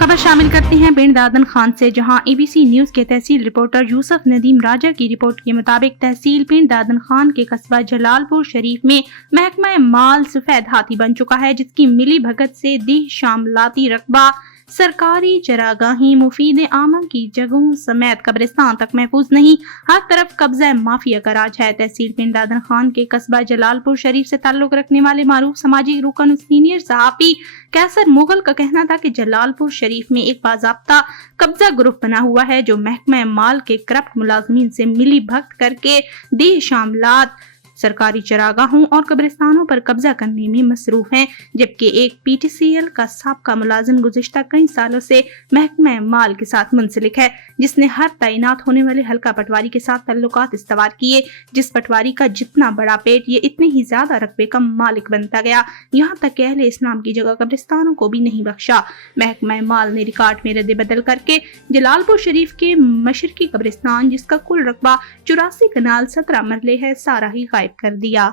खबर शामिल करते हैं पिंड दादन खान से, जहां एबीसी न्यूज के तहसील रिपोर्टर यूसुफ नदीम राजा की रिपोर्ट के मुताबिक तहसील पिंड दादन खान के कस्बा जलालपुर शरीफ में महकमा माल सफेद हाथी बन चुका है, जिसकी मिली भगत से देह शामलाती रकबा सरकारी चरागाहें मुफीद आमा की जगहों समेत कब्रिस्तान तक महफूज नहीं, हर तरफ कब्जा माफिया का राज है। तहसील पिंड दादन खान के कस्बा जलालपुर शरीफ से ताल्लुक रखने वाले मारूफ समाजी रुकन सीनियर सहाफी कैसर मुगल का कहना था कि जलालपुर शरीफ में एक बाज़ाब्ता कब्जा ग्रुप बना हुआ है, जो महकमा माल के करप्ट मुलाजमीन से मिली भगत करके देह शामलात सरकारी चरागाहों और कब्रिस्तानों पर कब्जा करने में मसरूफ हैं, जबकि एक पीटीसीएल का साबका मुलाजिम गुज़िश्ता कई सालों से महकमा माल के साथ मुंसलिक है, जिसने हर तैनात होने वाले हल्का पटवारी के साथ तल्लुकात इस्तवार किए। जिस पटवारी का जितना बड़ा पेट, ये इतने ही ज्यादा रकबे का मालिक बनता गया, यहाँ तक कि अहले इस्लाम की जगह कब्रिस्तानों को भी नहीं बख्शा। महकमा माल ने रिकॉर्ड में रद्द बदल करके जलालपुर शरीफ के मशरकी कब्रिस्तान, जिसका कुल रकबा 84 कनाल 17 मरले है, सारा ही गायब कर दिया।